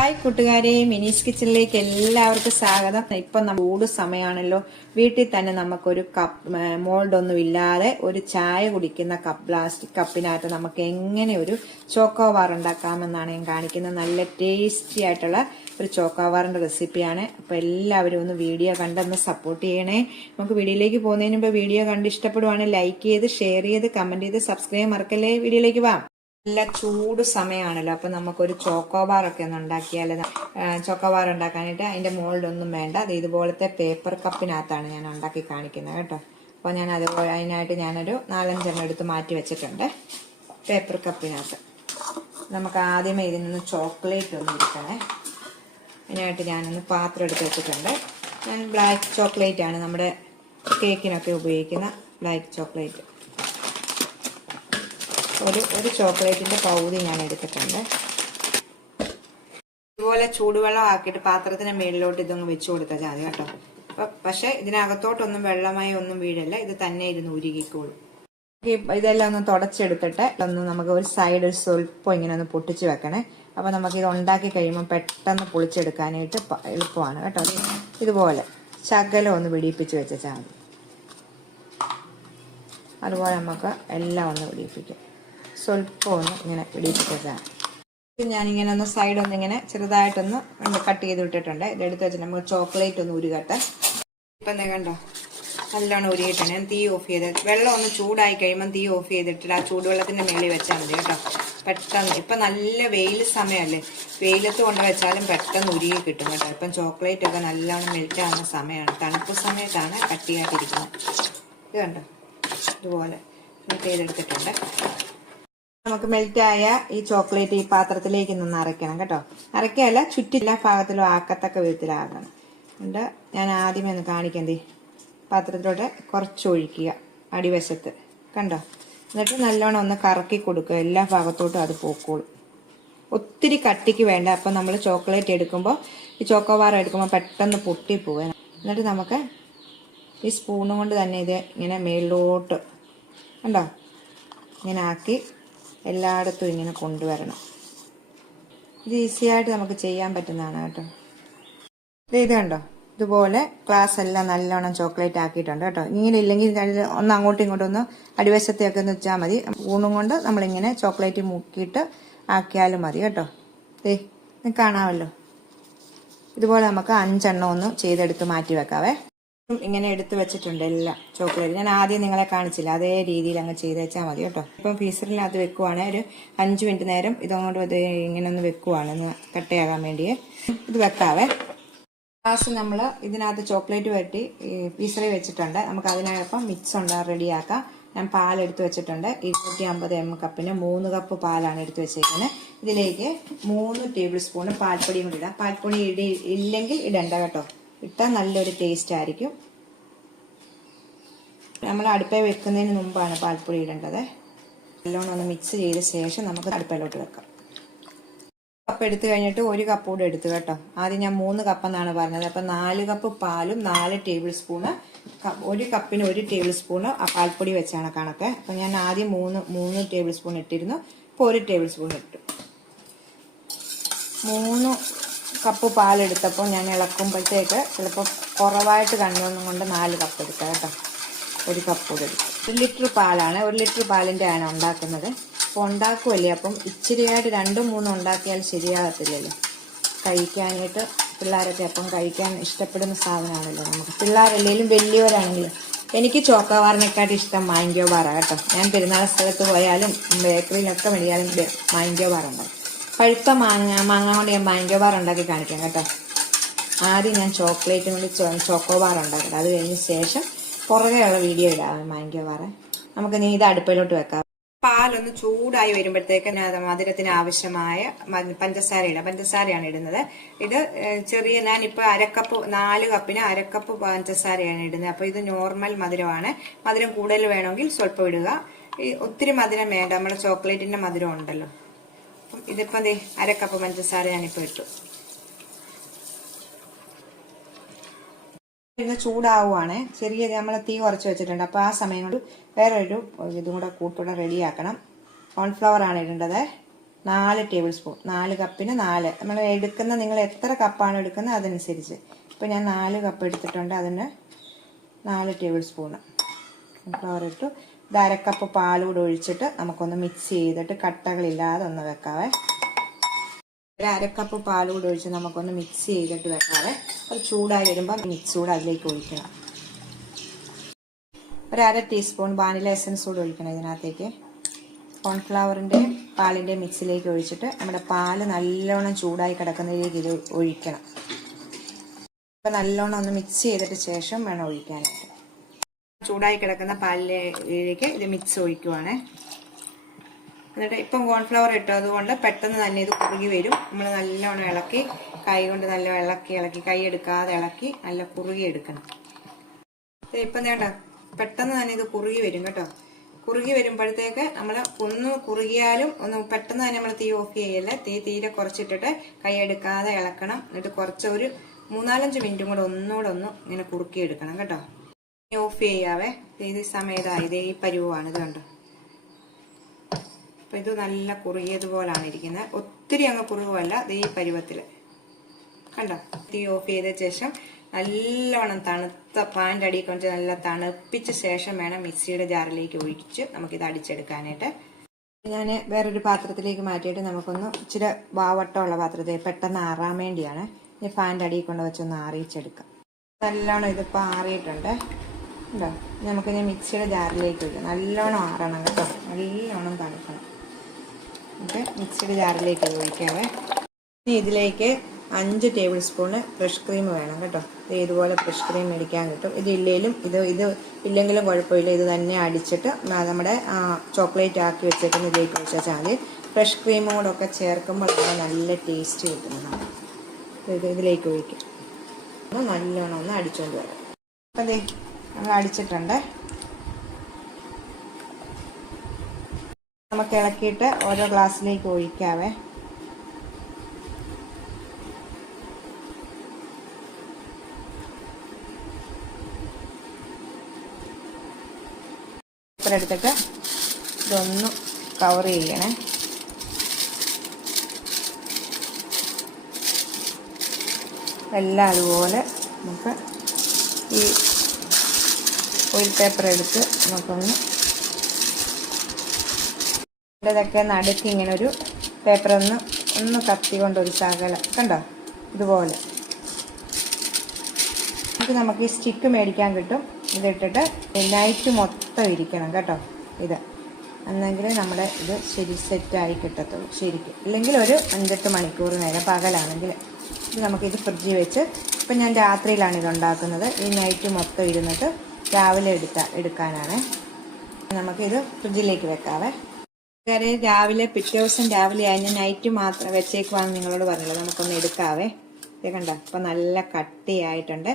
Hi കൂട്ടുകാരെ, മിനീസ് കിച്ചണിലേക്ക് എല്ലാവർക്കും സ്വാഗതം. ഇപ്പം ചൂട് സമയമാണല്ലോ. വീട്ടിൽ തന്നെ നമുക്കൊരു മോൾഡ് ഒന്നും ഇല്ലാതെ ഒരു ചായ കുടിക്കുന്ന പ്ലാസ്റ്റിക് കപ്പിനകത്ത് നമുക്ക് എങ്ങനെ ഒരു ചോക്കോബാർ ഉണ്ടാക്കാമെന്നാണ് ഞാൻ കാണിക്കുന്നത്. നല്ല ടേസ്റ്റി ആയിട്ടുള്ള ഒരു ചോക്കോബാറിന്റെ റെസിപ്പിയാണ്. അപ്പൊ എല്ലാവരും ഒന്ന് വീഡിയോ കണ്ടൊന്ന് സപ്പോർട്ട് ചെയ്യണേ. നമുക്ക് വീഡിയോയിലേക്ക് പോകുന്നതിന് മുമ്പ് വീഡിയോ കണ്ട് ഇഷ്ടപ്പെടുവാണെങ്കിൽ ലൈക്ക് ചെയ്ത്, ഷെയർ ചെയ്ത്, കമന്റ് ചെയ്ത്, സബ്സ്ക്രൈബ് മറക്കല്ലേ. വീഡിയോയിലേക്ക് പോവാം. നല്ല ചൂട് സമയമാണല്ലോ. അപ്പൊ നമുക്കൊരു ചോക്കോബാർ ഒക്കെ ഒന്ന് ഉണ്ടാക്കിയാൽ, ചോക്കോബാർ ഉണ്ടാക്കാനായിട്ട് അതിന്റെ മോൾഡ് ഒന്നും വേണ്ട. അത് ഇതുപോലത്തെ പേപ്പർ കപ്പിനകത്താണ് ഞാൻ ഉണ്ടാക്കി കാണിക്കുന്നത് കേട്ടോ. അപ്പോൾ ഞാൻ അതുപോലെ അതിനായിട്ട് ഞാനൊരു 4-5 എടുത്ത് മാറ്റി വെച്ചിട്ടുണ്ട് പേപ്പർ കപ്പിനകത്ത്. നമുക്ക് ആദ്യമേ ഇതിൽ നിന്ന് ചോക്ലേറ്റ് ഒന്ന് എടുക്കണേ. അതിനായിട്ട് ഞാനൊന്ന് പാത്രം എടുത്ത് വെച്ചിട്ടുണ്ട്. ഞാൻ ബ്ലാക്ക് ചോക്ലേറ്റ് ആണ് നമ്മുടെ കേക്കിനൊക്കെ ഉപയോഗിക്കുന്ന ബ്ലാക്ക് ചോക്ലേറ്റ്. ഒരു ചോക്ലേറ്റിന്റെ പകുതി ഞാൻ എടുത്തിട്ടുണ്ട്. ഇതുപോലെ ചൂടുവെള്ളം ആക്കിയിട്ട് പാത്രത്തിന് മേളിലോട്ട് ഇതൊന്ന് വെച്ചു കൊടുത്താൽ മതി കേട്ടോ. പക്ഷെ ഇതിനകത്തോട്ടൊന്നും വെള്ളമായി ഒന്നും വീഴല്ല, ഇത് തന്നെ ഇരുന്ന് ഉരുകിക്കോളും. ഇതെല്ലാം ഒന്ന് തുടച്ചെടുത്തിട്ട് നമുക്ക് ഒരു സൈഡ് സ്വല്പം ഇങ്ങനെ ഒന്ന് പൊട്ടിച്ച് വെക്കണേ. അപ്പൊ നമുക്ക് ഇത് ഉണ്ടാക്കി കഴിയുമ്പോൾ പെട്ടെന്ന് പൊളിച്ചെടുക്കാനായിട്ട് എളുപ്പമാണ് കേട്ടോ. ഇതുപോലെ ശകലം ഒന്ന് പിടിപ്പിച്ച് വെച്ചാൽ മതി. അതുപോലെ നമുക്ക് എല്ലാം ഒന്ന് പിടിപ്പിക്കാം. സ്വല്പം ഒന്ന് ഇങ്ങനെ പിടിപ്പിച്ചതാണ്. ഞാനിങ്ങനെ ഒന്ന് സൈഡ് ഒന്ന് ഇങ്ങനെ ചെറുതായിട്ടൊന്ന് കട്ട് ചെയ്ത് വിട്ടിട്ടുണ്ട്. ഇതെടുത്ത് വെച്ചിട്ട് നമുക്ക് ചോക്ലേറ്റ് ഒന്ന് ഉരുകട്ടെ. ഇപ്പം എന്താ കണ്ടോ, നല്ലോണം ഉരുകിയിട്ടുണ്ട്. ഞാൻ തീ ഓഫ് ചെയ്ത് വെള്ളം ഒന്ന് ചൂടായി കഴിയുമ്പോൾ തീ ഓഫ് ചെയ്തിട്ട് ആ ചൂടുവെള്ളത്തിന്റെ മേളിൽ വെച്ചാൽ മതി കേട്ടോ. പെട്ടെന്ന് ഇപ്പം നല്ല വെയിൽ സമയമല്ലേ, വെയിലത്ത് കൊണ്ട് വെച്ചാലും പെട്ടെന്ന് ഉരുകി കിട്ടും കേട്ടോ. ഇപ്പം ചോക്ലേറ്റ് ഒക്കെ നല്ലോണം മെൽറ്റ് ആവുന്ന സമയമാണ്, തണുപ്പ് സമയത്താണ് കട്ടിയായിട്ടിരിക്കുന്നത്. ഇത് കണ്ടോ, ഇതുപോലെ മെൽറ്റ് ചെയ്തെടുത്തിട്ടുണ്ട്. നമുക്ക് മെൽറ്റായ ഈ ചോക്ലേറ്റ് ഈ പാത്രത്തിലേക്ക് നിന്ന് അരയ്ക്കണം കേട്ടോ. അരയ്ക്കല്ല, ചുറ്റില്ല ഭാഗത്തിലും ആക്കത്തക്ക വിധത്തിലാകണം. എന്നിട്ട് ഞാൻ ആദ്യമേ ഒന്ന് കാണിക്കണ്ടേ, പാത്രത്തിലോട്ട് കുറച്ച് ഒഴിക്കുക അടിവശത്ത് കണ്ടോ. എന്നിട്ട് നല്ലോണം ഒന്ന് കറക്കി കൊടുക്കുക, എല്ലാ ഭാഗത്തോട്ടും അത് പോക്കോളും. ഒത്തിരി കട്ടിക്ക് വേണ്ട. അപ്പം നമ്മൾ ചോക്ലേറ്റ് എടുക്കുമ്പോൾ, ഈ ചോക്കോബാർ എടുക്കുമ്പോൾ പെട്ടെന്ന് പൊട്ടിപ്പോവുക. എന്നിട്ട് നമുക്ക് ഈ സ്പൂണും കൊണ്ട് തന്നെ ഇത് ഇങ്ങനെ മേളിലോട്ട് കണ്ടോ ഇങ്ങനെ ആക്കി എല്ലായിടത്തും ഇങ്ങനെ കൊണ്ടുവരണം. ഇത് ഈസിയായിട്ട് നമുക്ക് ചെയ്യാൻ പറ്റുന്നതാണ് കേട്ടോ. ഇത് കണ്ടോ, ഇതുപോലെ ഗ്ലാസ് എല്ലാം നല്ലോണം ചോക്ലേറ്റ് ആക്കിയിട്ടുണ്ട് കേട്ടോ. ഇങ്ങനെ ഇല്ലെങ്കിൽ ഒന്ന് അങ്ങോട്ടും ഇങ്ങോട്ടും ഒന്ന് അടിവശത്തെയൊക്കെ ഒന്ന് വെച്ചാൽ മതി. സ്പൂണും കൊണ്ട് നമ്മളിങ്ങനെ ചോക്ലേറ്റ് മുക്കിയിട്ട് ആക്കിയാലും മതി കേട്ടോ. കാണാമല്ലോ. ഇതുപോലെ നമുക്ക് 5 ഒന്ന് ചെയ്തെടുത്ത് മാറ്റി വെക്കാവേ. ഇങ്ങനെ എടുത്ത് വെച്ചിട്ടുണ്ട് എല്ലാം ചോക്ലേറ്റ്. ഞാൻ ആദ്യം നിങ്ങളെ കാണിച്ചില്ല, അതേ രീതിയിൽ അങ്ങ് ചെയ്ത് വെച്ചാൽ മതി കേട്ടോ. ഇപ്പം ഫ്രീസറിനകത്ത് വെക്കുവാണ്. ഒരു 5 മിനിറ്റ് നേരം ഇതങ്ങോട്ട് ഇങ്ങനെ ഒന്ന് വെക്കുവാണ്, ഒന്ന് കട്ടയാകാൻ വേണ്ടിയേ. ഇത് വെക്കാവേ. ഗ്ലാസ് നമ്മൾ ഇതിനകത്ത് ചോക്ലേറ്റ് വെട്ടി ഫ്രീസറിൽ വെച്ചിട്ടുണ്ട്. നമുക്ക് അതിനകപ്പം മിക്സ് റെഡിയാക്കാം. ഞാൻ പാലെടുത്ത് വെച്ചിട്ടുണ്ട്. 250 ml കപ്പിന് 3 കപ്പ് പാലാണ് എടുത്ത് വെച്ചേക്കുന്നത്. ഇതിലേക്ക് 3 ടേബിൾ സ്പൂൺ പാൽപ്പൊടിയും കൂടി ഇടാം. പാൽപ്പൊടി ഇല്ലെങ്കിൽ ഇടണ്ട കേട്ടോ, ഇട്ടാൽ നല്ലൊരു ടേസ്റ്റ് ആയിരിക്കും. നമ്മൾ അടുപ്പിൽ വെക്കുന്നതിന് മുമ്പാണ് പാൽപ്പൊടി ഇടേണ്ടത്. നല്ലോണം ഒന്ന് മിക്സ് ചെയ്ത ശേഷം നമുക്ക് അടുപ്പിലോട്ട് വെക്കാം. കപ്പ് എടുത്തു കഴിഞ്ഞിട്ട് 1 കപ്പ് കൂടെ എടുത്തു കേട്ടോ. ആദ്യം ഞാൻ 3 കപ്പെന്നാണ് പറഞ്ഞത്. അപ്പം 4 കപ്പ് പാലും 4 ടേബിൾ സ്പൂണ്, 1 കപ്പിന് 1 ടേബിൾ സ്പൂണ് പാൽപ്പൊടി വെച്ചാണ് കണക്ക്. അപ്പം ഞാൻ ആദ്യം 3 ടേബിൾ സ്പൂൺ ഇട്ടിരുന്നു. ഇപ്പോൾ 1 ടേബിൾ സ്പൂൺ ഇട്ടു. 3 കപ്പ് പാലെടുത്തപ്പോൾ ഞാൻ ഇളക്കുമ്പോഴത്തേക്ക് ചിലപ്പോൾ കുറവായിട്ട് കണ്ടോന്നും കൊണ്ട് 4 കപ്പ് എടുക്കാം കേട്ടോ. 1 കപ്പ് കൂടെ എടുക്കും. 1 ലിറ്റർ പാലാണ്, 1 ലിറ്റർ പാലിൻ്റെ ആണ് ഉണ്ടാക്കുന്നത്. അപ്പോൾ ഉണ്ടാക്കുമല്ലേ, അപ്പം ഇച്ചിരിയായിട്ട് 2-3 ഉണ്ടാക്കിയാൽ ശരിയാകത്തില്ലല്ലോ. കഴിക്കാനായിട്ട് പിള്ളേരൊക്കെ അപ്പം കഴിക്കാൻ ഇഷ്ടപ്പെടുന്ന സാധനമാണല്ലോ നമുക്ക്. പിള്ളേരല്ലെങ്കിലും വലിയവരാണെങ്കിലും. എനിക്ക് ചോക്കോബാറിനെക്കാട്ടി ഇഷ്ടം മാംഗോ ബാറാണ് കേട്ടോ. ഞാൻ പെരുന്നാൾ സ്ഥലത്ത് പോയാലും ബേക്കറിയിലൊക്കെ മേടിയാലും മാംഗോ ബാറുണ്ടാവും. പഴുത്ത മാങ്ങ കൊണ്ട് ഞാൻ മാംഗോ ബാർ ഉണ്ടാക്കി കാണിക്കാം കേട്ടോ. ആദ്യം ഞാൻ ചോക്ലേറ്റും കൊണ്ട് ചോക്കോബാർ ഉണ്ടാക്കട്ടെ. അത് കഴിഞ്ഞ ശേഷം പുറകെയുള്ള വീഡിയോ ഇടാം മാംഗോ ബാറ്. നമുക്ക് ഇത് അടുപ്പിലോട്ട് വെക്കാം. പാലൊന്ന് ചൂടായി വരുമ്പോഴത്തേക്ക് മധുരത്തിന് ആവശ്യമായ പഞ്ചസാരയാണ് ഇടുന്നത്. ഇത് ചെറിയ, ഞാനിപ്പോൾ 4 കപ്പിന് 1 കപ്പ് പഞ്ചസാരയാണ് ഇടുന്നത്. അപ്പോൾ ഇത് നോർമൽ മധുരമാണ്. മധുരം കൂടുതൽ വേണമെങ്കിൽ സ്വല്പം ഇടുക. ഒത്തിരി മധുരം വേണ്ട, നമ്മുടെ ചോക്ലേറ്റിന്റെ മധുരം ഉണ്ടല്ലോ. ഇതിപ്പം 1 കപ്പ് പഞ്ചസാര ഞാനിപ്പോൾ ഇട്ടു. ഇത് ചൂടാവുകയാണ്. ചെറിയ നമ്മൾ തീ കുറച്ച് വെച്ചിട്ടുണ്ട്. അപ്പോൾ ആ സമയം കൊണ്ട് വേറൊരു ഇതും കൂടെ കൂട്ടുകൂടെ റെഡിയാക്കണം. കോൺഫ്ലവർ ആണ് ഇടേണ്ടത്. 4 ടേബിൾ സ്പൂൺ, 4 കപ്പിന് 4. നമ്മൾ എടുക്കുന്ന, നിങ്ങൾ എത്ര കപ്പാണ് എടുക്കുന്നത് അതനുസരിച്ച്. ഇപ്പോൾ ഞാൻ 4 കപ്പ് എടുത്തിട്ടുണ്ട്, അതിന് 4 ടേബിൾ സ്പൂണ് കോൺഫ്ലവർ ഇട്ടു. ഇത് അരക്കപ്പ് പാലൂടെ ഒഴിച്ചിട്ട് നമുക്കൊന്ന് മിക്സ് ചെയ്തിട്ട് കട്ടകളില്ലാതെ ഒന്ന് വെക്കാവേ. ഒരു അരക്കപ്പ് പാലൂടെ ഒഴിച്ച് നമുക്കൊന്ന് മിക്സ് ചെയ്തിട്ട് വെക്കാവേ. അത് ചൂടായി വരുമ്പോൾ മിക്സ് കൂടെ അതിലേക്ക് ഒഴിക്കണം. ഒരു 1/2 ടീസ്പൂൺ വാനില എസൻസ് കൂടെ ഒഴിക്കണം ഇതിനകത്തേക്ക്. കോൺഫ്ലവറിൻ്റെ പാലിൻ്റെ മിക്സിലേക്ക് ഒഴിച്ചിട്ട് നമ്മുടെ പാല് നല്ലോണം ചൂടായി കിടക്കുന്നതിലേക്ക് ഇത് ഒഴിക്കണം. അപ്പോൾ നല്ലോണം ഒന്ന് മിക്സ് ചെയ്തിട്ട് ശേഷം വേണം ഒഴിക്കാനായിട്ട്. ചൂടായി കിടക്കുന്ന പാലിലേക്ക് ഇത് മിക്സ് ഒഴിക്കുവാണ്. എന്നിട്ട് ഇപ്പം കോൺഫ്ലവർ ഇട്ടതുകൊണ്ട് പെട്ടെന്ന് തന്നെ ഇത് കുറുകി വരും. നമ്മൾ നല്ലോണം ഇളക്കി, കൈ കൊണ്ട് നല്ല ഇളക്കി കൈ എടുക്കാതെ ഇളക്കി നല്ല കുറുകി എടുക്കണം. ഇപ്പം വേണ്ട, പെട്ടെന്ന് തന്നെ ഇത് കുറുകി വരും കേട്ടോ. കുറുകി വരുമ്പോഴത്തേക്ക് നമ്മൾ ഒന്ന് കുറുകിയാലും ഒന്ന് പെട്ടെന്ന് തന്നെ നമ്മൾ തീ ഓഫ് ചെയ്യല്ലേ. തീ തീരെ കുറച്ചിട്ടിട്ട് കൈ എടുക്കാതെ ഇളക്കണം. എന്നിട്ട് കുറച്ച് ഒരു 3-4 മിനിറ്റും കൂടെ ഒന്നുകൂടെ ഇങ്ങനെ കുറുക്കി എടുക്കണം കേട്ടോ. ഓഫ് ചെയ്യാവേ. ഇത് സമയത്തായി ഇതേ ഈ പരുവാണ്, ഇത് കണ്ടോ. അപ്പം ഇത് നല്ല കുറുകിയതുപോലാണ് ഇരിക്കുന്നത്. ഒത്തിരി അങ്ങ് കുറുകുമല്ല, ഇത് ഈ പരുവത്തിൽ കണ്ടോ. തീ ഓഫ് ചെയ്ത ശേഷം നല്ലോണം തണുത്ത പാൻ്റെ അടിയിൽ കൊണ്ട് നല്ല തണുപ്പിച്ച ശേഷം വേണം മിക്സിയുടെ ജാറിലേക്ക് ഒഴിച്ച് നമുക്കിത് അടിച്ചെടുക്കാനായിട്ട്. ഞാൻ വേറൊരു പാത്രത്തിലേക്ക് മാറ്റിയിട്ട് നമുക്കൊന്ന് ഇച്ചിരി വാവട്ടമുള്ള പാത്രത്തിൽ പെട്ടെന്ന് ആറാൻ വേണ്ടിയാണ്. ഈ ഫാൻ്റെ അടിയിൽ കൊണ്ട് വെച്ചൊന്ന് ആറിയിച്ചെടുക്കാം. നല്ലോണം ഇതിപ്പോൾ ആറിയിട്ടുണ്ട് കേട്ടോ. നമുക്കിനി മിക്സിയുടെ ജാറിലേക്ക് ഒഴിക്കാം. നല്ലോണം ആറണം കേട്ടോ, നല്ലോണം തണുക്കണം. ഓക്കെ, മിക്സിയുടെ ജാറിലേക്ക് ഒഴിക്കാവേ. ഇനി ഇതിലേക്ക് 5 ടേബിൾ സ്പൂണ് ഫ്രഷ് ക്രീം വേണം കേട്ടോ. ഇതുപോലെ ഫ്രഷ് ക്രീം മേടിക്കാൻ കിട്ടും. ഇത് ഇല്ലെങ്കിലും കുഴപ്പമില്ല. ഇത് തന്നെ അടിച്ചിട്ട് നമ്മുടെ ചോക്ലേറ്റ് ആക്കി വെച്ചേക്കുന്ന ഇതിലേക്ക് വെച്ചാൽ മതി. ഫ്രഷ് ക്രീമും കൂടെ ഒക്കെ ചേർക്കുമ്പോൾ നല്ല ടേസ്റ്റ് കിട്ടുന്നതാണ്. ഇതിലേക്ക് ഒഴിക്കും. നല്ലോണം ഒന്ന് അടിച്ചുകൊണ്ട് വരാം. അപ്പം അതേ നമ്മൾ അടിച്ചിട്ടുണ്ട്. നമുക്ക് ഇളക്കിയിട്ട് ഓരോ ഗ്ലാസ്സിലേക്ക് ഒഴിക്കാവേ. എടുത്തിട്ട് ഇതൊന്ന് കവർ ചെയ്യണേ. എല്ലാം അതുപോലെ നമുക്ക് ഈ ഓയിൽ പേപ്പർ എടുത്ത് നമുക്കൊന്ന് ഇതൊക്കെ നടുക്ക് ഇങ്ങനെ ഒരു പേപ്പർ ഒന്ന് കത്തി കൊണ്ടൊരു ശകലം കണ്ടോ ഇതുപോലെ. നമുക്ക് ഈ സ്റ്റിക്ക് മേടിക്കാൻ കിട്ടും. ഇതിട്ടിട്ട് നൈറ്റ് മൊത്തം ഇരിക്കണം കേട്ടോ ഇത്, എന്നെങ്കിൽ നമ്മുടെ ഇത് ശരി സെറ്റായി കിട്ടത്തുള്ളൂ ശരിക്കും. ഇല്ലെങ്കിൽ ഒരു 5-8 മണിക്കൂർ നേരം പകലാണെങ്കിൽ. ഇത് നമുക്കിത് ഫ്രിഡ്ജിൽ വെച്ച്, ഇപ്പം ഞാൻ രാത്രിയിലാണ് ഇത് ഉണ്ടാക്കുന്നത്. ഈ നൈറ്റ് മൊത്തം ഇരുന്നിട്ട് രാവിലെ എടുക്കാനാണ്. നമുക്കിത് ഫ്രിഡ്ജിലേക്ക് വെക്കാവേ. രാവിലെ പിറ്റേ ദിവസം രാവിലെ ആയി നൈറ്റ് മാത്രം വെച്ചേക്കുവാന്ന് നിങ്ങളോട് പറഞ്ഞല്ലോ. നമുക്കൊന്ന് എടുക്കാവേ. ഇത് കണ്ട ഇപ്പം നല്ല കട്ടിയായിട്ടുണ്ട്.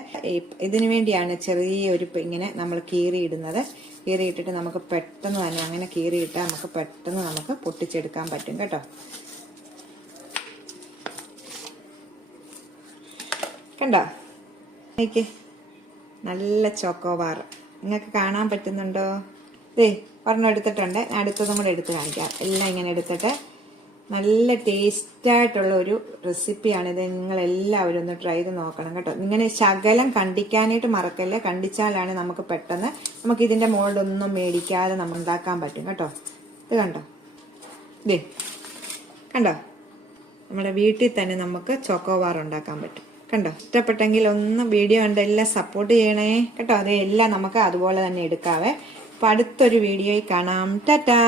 ഇതിനു വേണ്ടിയാണ് ചെറിയൊരു ഇങ്ങനെ നമ്മൾ കീറിയിടുന്നത്. കീറിയിട്ടിട്ട് നമുക്ക് പെട്ടെന്ന് തന്നെ അങ്ങനെ കീറിയിട്ടാൽ നമുക്ക് പെട്ടെന്ന് നമുക്ക് പൊട്ടിച്ചെടുക്കാൻ പറ്റും കേട്ടോ. കണ്ടോ എനിക്ക് നല്ല ചോക്കോബാർ നിങ്ങൾക്ക് കാണാൻ പറ്റുന്നുണ്ടോ? ഒരെണ്ണം എടുത്തിട്ടുണ്ട്. ഞാൻ അടുത്തതും കൂടെ എടുത്ത് കാണിക്കാം. എല്ലാം ഇങ്ങനെ എടുത്തിട്ട് നല്ല ടേസ്റ്റായിട്ടുള്ള ഒരു റെസിപ്പിയാണിത്. നിങ്ങളെല്ലാവരും ഒന്ന് ട്രൈ ചെയ്ത് നോക്കണം കേട്ടോ. ഇങ്ങനെ ശകലം കണ്ടിക്കാനായിട്ട് മറക്കല്ലേ. കണ്ടിച്ചാലാണ് നമുക്ക് പെട്ടെന്ന് ഇതിൻ്റെ മോൾഡൊന്നും മേടിക്കാതെ നമ്മൾ ഉണ്ടാക്കാൻ പറ്റും കേട്ടോ. ഇത് കണ്ടോ, കണ്ടോ നമ്മുടെ വീട്ടിൽ തന്നെ നമുക്ക് ചോക്കോബാർ ഉണ്ടാക്കാൻ പറ്റും. കണ്ടോ, ഇഷ്ടപ്പെട്ടെങ്കിൽ ഒന്ന് വീഡിയോ കണ്ട് എല്ലാം സപ്പോർട്ട് ചെയ്യണേ കേട്ടോ. അതെല്ലാം നമുക്ക് അതുപോലെ തന്നെ എടുക്കാവേ. അപ്പം അടുത്തൊരു വീഡിയോയിൽ കാണാം. ടാറ്റാ.